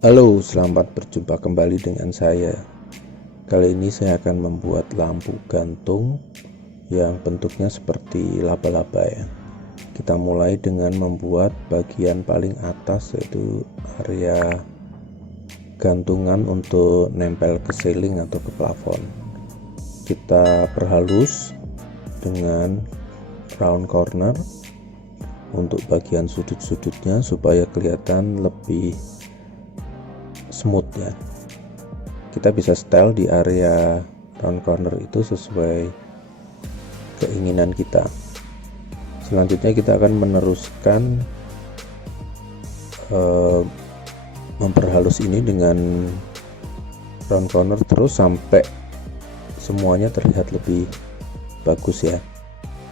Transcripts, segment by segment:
Halo, selamat berjumpa kembali dengan saya. Kali ini saya akan membuat lampu gantung yang bentuknya seperti laba-laba ya. Kita mulai dengan membuat bagian paling atas, yaitu area gantungan untuk nempel ke ceiling atau ke plafon. Kita perhalus dengan round corner untuk bagian sudut-sudutnya supaya kelihatan lebih smooth ya. Kita bisa style di area round corner itu sesuai keinginan kita. Selanjutnya kita akan meneruskan memperhalus ini dengan round corner terus sampai semuanya terlihat lebih bagus ya.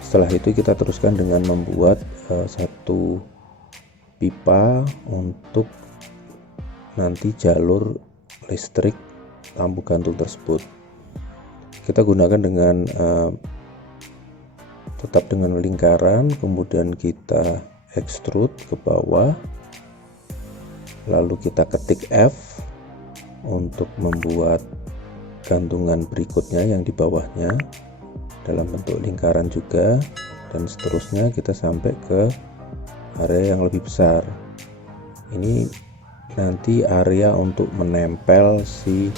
Setelah itu kita teruskan dengan membuat satu pipa untuk nanti jalur listrik lampu gantung tersebut. Kita gunakan dengan tetap dengan lingkaran, kemudian kita extrude ke bawah, lalu kita ketik F untuk membuat gantungan berikutnya yang di bawahnya dalam bentuk lingkaran juga, dan seterusnya kita sampai ke area yang lebih besar. Ini nanti area untuk menempel si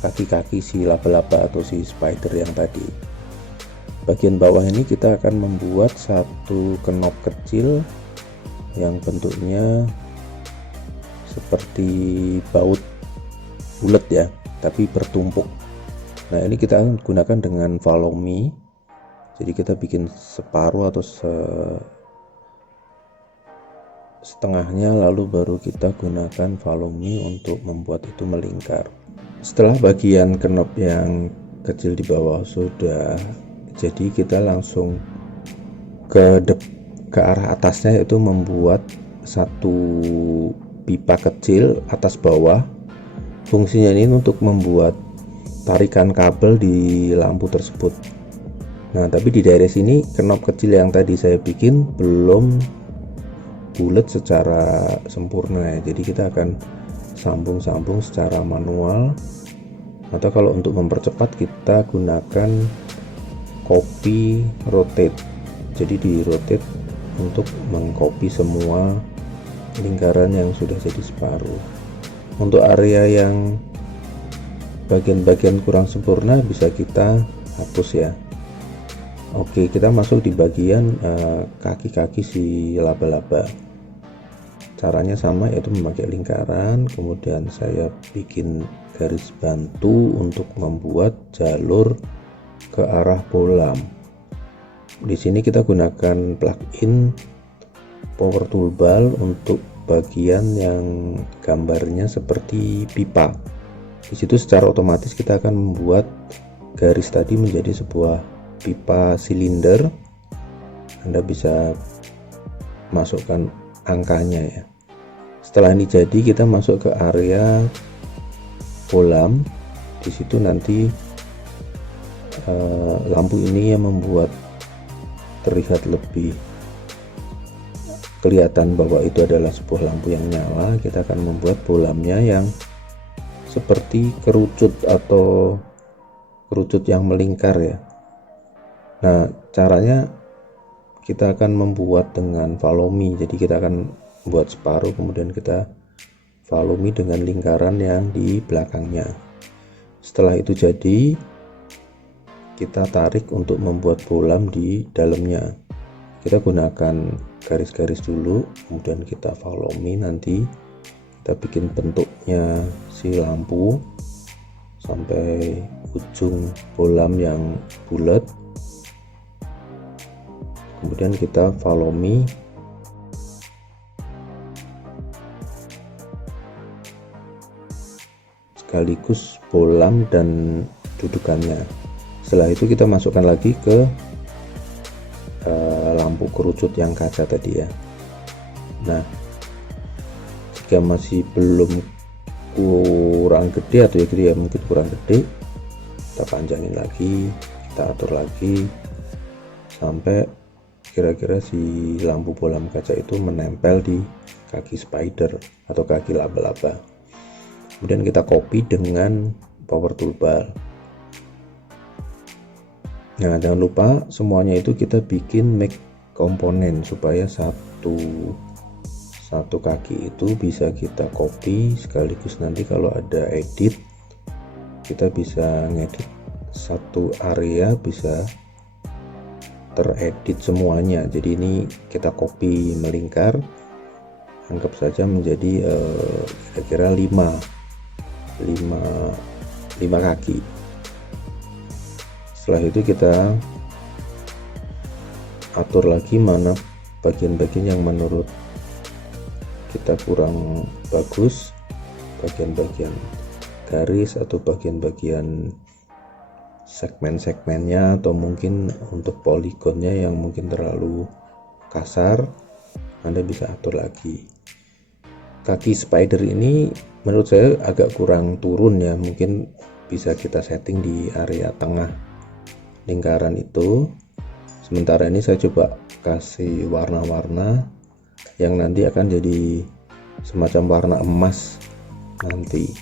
kaki-kaki si laba-laba atau si spider yang tadi. Bagian bawah ini kita akan membuat satu knob kecil yang bentuknya seperti baut bulat ya, tapi bertumpuk. Nah, ini kita akan gunakan dengan follow me. Jadi kita bikin separuh atau setengahnya, lalu baru kita gunakan follow me untuk membuat itu melingkar. Setelah bagian knob yang kecil di bawah sudah jadi, kita langsung ke arah atasnya, yaitu membuat satu pipa kecil atas bawah. Fungsinya ini untuk membuat tarikan kabel di lampu tersebut. Nah, tapi di daerah sini knob kecil yang tadi saya bikin belum bulat secara sempurna ya, jadi kita akan sambung-sambung secara manual, atau kalau untuk mempercepat kita gunakan copy rotate. Jadi di rotate untuk mengcopy semua lingkaran yang sudah jadi separuh. Untuk area yang bagian-bagian kurang sempurna bisa kita hapus ya. Oke, kita masuk di bagian kaki-kaki si laba-laba. Caranya sama, yaitu memakai lingkaran, kemudian saya bikin garis bantu untuk membuat jalur ke arah bolam. Di sini kita gunakan plugin power toolbar untuk bagian yang gambarnya seperti pipa. Di situ secara otomatis kita akan membuat garis tadi menjadi sebuah pipa silinder. Anda bisa masukkan angkanya ya. Setelah ini jadi, kita masuk ke area bolam. Di situ nanti lampu ini yang membuat terlihat lebih kelihatan bahwa itu adalah sebuah lampu yang nyala. Kita akan membuat bolamnya yang seperti kerucut atau kerucut yang melingkar ya. Nah, caranya kita akan membuat dengan follow me. Jadi kita akan buat separuh, kemudian kita follow me dengan lingkaran yang di belakangnya. Setelah itu jadi, kita tarik untuk membuat bolam di dalamnya. Kita gunakan garis-garis dulu, kemudian kita follow me. Nanti kita bikin bentuknya si lampu sampai ujung bolam yang bulat, kemudian kita follow me. Sekaligus bolam dan dudukannya. Setelah itu kita masukkan lagi ke lampu kerucut yang kaca tadi ya. Nah, jika masih belum kurang gede atau ya gitu ya, mungkin kurang gede, kita panjangin lagi, kita atur lagi sampai kira-kira si lampu bolam kaca itu menempel di kaki spider atau kaki laba-laba. Kemudian kita copy dengan power toolbar. Nah, jangan lupa semuanya itu kita bikin make komponen supaya satu kaki itu bisa kita copy, sekaligus nanti kalau ada edit kita bisa ngedit satu area, bisa teredit semuanya. Jadi ini kita copy melingkar, anggap saja menjadi kira-kira 5 kaki. Setelah itu kita atur lagi mana bagian-bagian yang menurut kita kurang bagus, bagian-bagian garis atau bagian-bagian segmen-segmennya, atau mungkin untuk poligonnya yang mungkin terlalu kasar, Anda bisa atur lagi. Kaki spider ini menurut saya agak kurang turun ya, mungkin bisa kita setting di area tengah lingkaran itu. Sementara ini saya coba kasih warna-warna yang nanti akan jadi semacam warna emas nanti.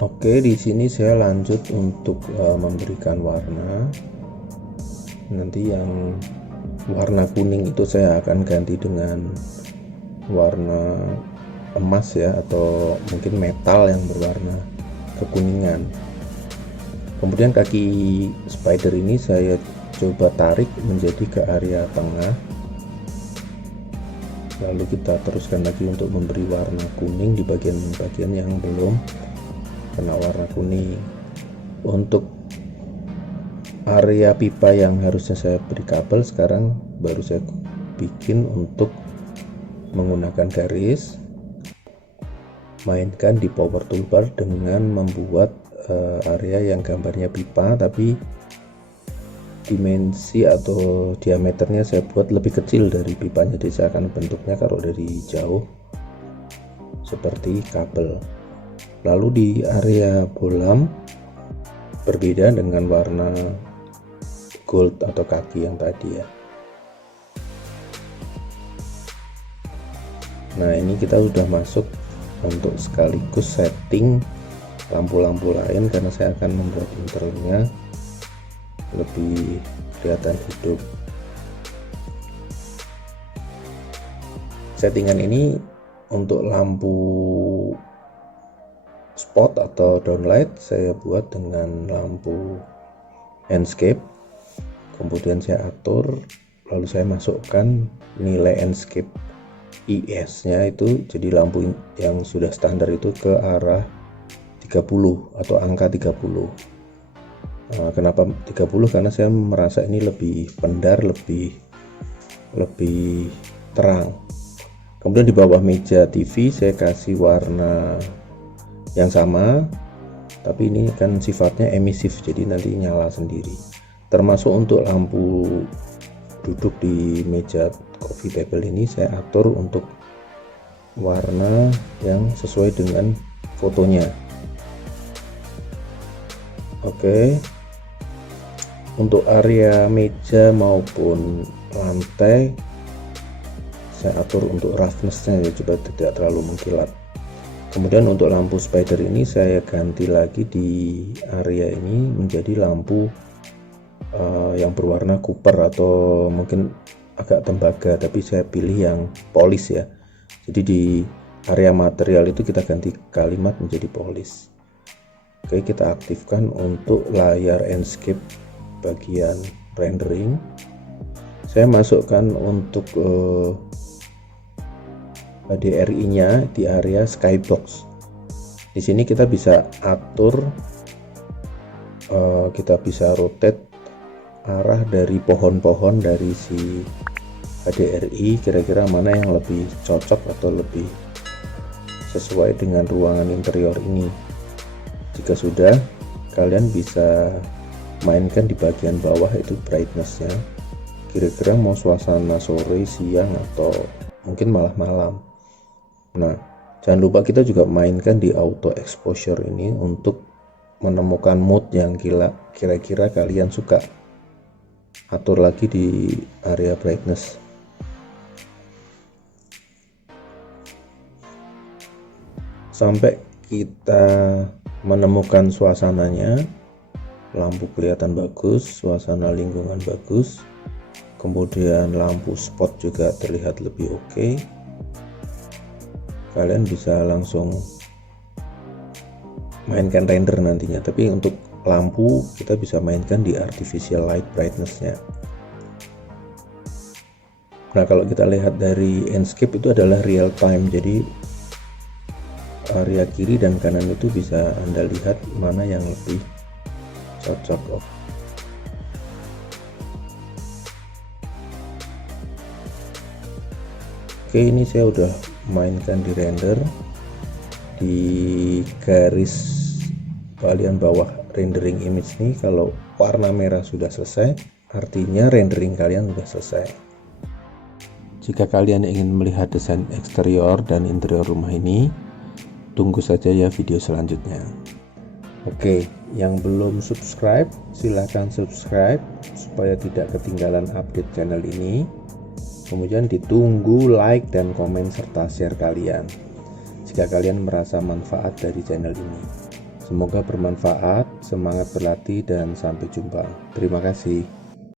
Oke, di sini saya lanjut untuk memberikan warna. Nanti yang warna kuning itu saya akan ganti dengan warna emas ya, atau mungkin metal yang berwarna kekuningan. Kemudian kaki spider ini saya coba tarik menjadi ke area tengah, lalu kita teruskan lagi untuk memberi warna kuning di bagian-bagian yang belum kena warna kuning. Untuk area pipa yang harusnya saya beri kabel, sekarang baru saya bikin untuk menggunakan garis. Mainkan di power toolbar dengan membuat area yang gambarnya pipa, tapi dimensi atau diameternya saya buat lebih kecil dari pipanya, jadi saya akan bentuknya kalau dari jauh seperti kabel. Lalu di area bolam berbeda dengan warna gold atau kaki yang tadi ya. Nah, ini kita sudah masuk untuk sekaligus setting lampu-lampu lain, karena saya akan membuat interiornya lebih kelihatan hidup. Settingan ini untuk lampu spot atau downlight saya buat dengan lampu landscape, kemudian saya atur, lalu saya masukkan nilai landscape IS nya itu, jadi lampu yang sudah standar itu ke arah 30 atau angka 30. Kenapa 30? Karena saya merasa ini lebih pendar, lebih terang. Kemudian di bawah meja TV saya kasih warna yang sama, tapi ini kan sifatnya emisif, jadi nanti nyala sendiri. Termasuk untuk lampu duduk di meja coffee table ini saya atur untuk warna yang sesuai dengan fotonya. Oke, untuk area meja maupun lantai saya atur untuk roughness-nya ya, coba tidak terlalu mengkilat. Kemudian untuk lampu spider ini saya ganti lagi di area ini menjadi lampu yang berwarna copper atau mungkin agak tembaga, tapi saya pilih yang polish ya. Jadi di area material itu kita ganti kalimat menjadi polish. Oke, kita aktifkan untuk layar landscape bagian rendering. Saya masukkan untuk HDRI nya di area skybox. Di sini kita bisa atur, kita bisa rotate arah dari pohon-pohon dari si HDRI, kira-kira mana yang lebih cocok atau lebih sesuai dengan ruangan interior ini. Jika sudah, kalian bisa mainkan di bagian bawah itu brightness-nya, kira-kira mau suasana sore, siang, atau mungkin malah malam. Nah, jangan lupa kita juga mainkan di auto exposure ini untuk menemukan mood yang kira-kira kalian suka. Atur lagi di area brightness. sampai kita menemukan suasananya, lampu kelihatan bagus, suasana lingkungan bagus, kemudian lampu spot juga terlihat lebih oke. Kalian bisa langsung mainkan render nantinya, tapi untuk lampu kita bisa mainkan di artificial light brightness-nya. Nah, kalau kita lihat dari Enscape itu adalah real time, jadi area kiri dan kanan itu bisa Anda lihat mana yang lebih cocok. Oke, ini saya udah mainkan di render di garis bagian bawah rendering image ini. Kalau warna merah sudah selesai, artinya rendering kalian sudah selesai. Jika kalian ingin melihat desain eksterior dan interior rumah ini, tunggu saja ya video selanjutnya. Oke, yang belum subscribe silahkan subscribe supaya tidak ketinggalan update channel ini. Kemudian ditunggu like dan komen serta share kalian jika kalian merasa manfaat dari channel ini. Semoga bermanfaat, semangat berlatih, dan sampai jumpa. Terima kasih.